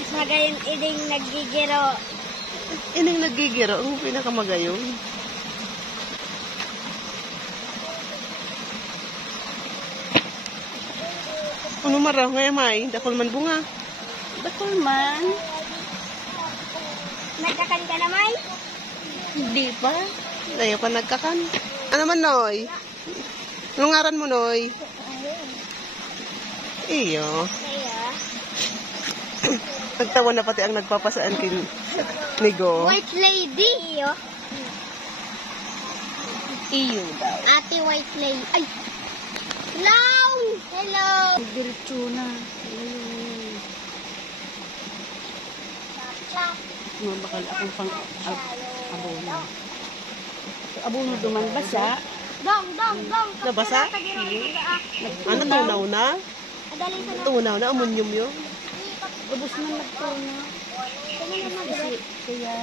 Mas magayon iding naggigiro. Ining naggigiro, ang pinakamagayon. Ano mara, ngayon may, dakol man bunga. Dakol man. Nagkakan ka na, May? Hindi pa. Ayaw pa nagkakan. Ano man, Noy? Anong ngaran mo, Noy? Iyo. Kaya? Nagtawa na pati ang nagpapasaan kay Nigo. White lady. Iyo. Iyo daw. Ate white lady. Ay! Hello! Hello! Diretso na. Bakal akong pang abono. Abono duman basa. Dong! Nabasa? Ano, tunaw na? Tunaw na, amunyum yun. Ubus man nagtunaw. Kaya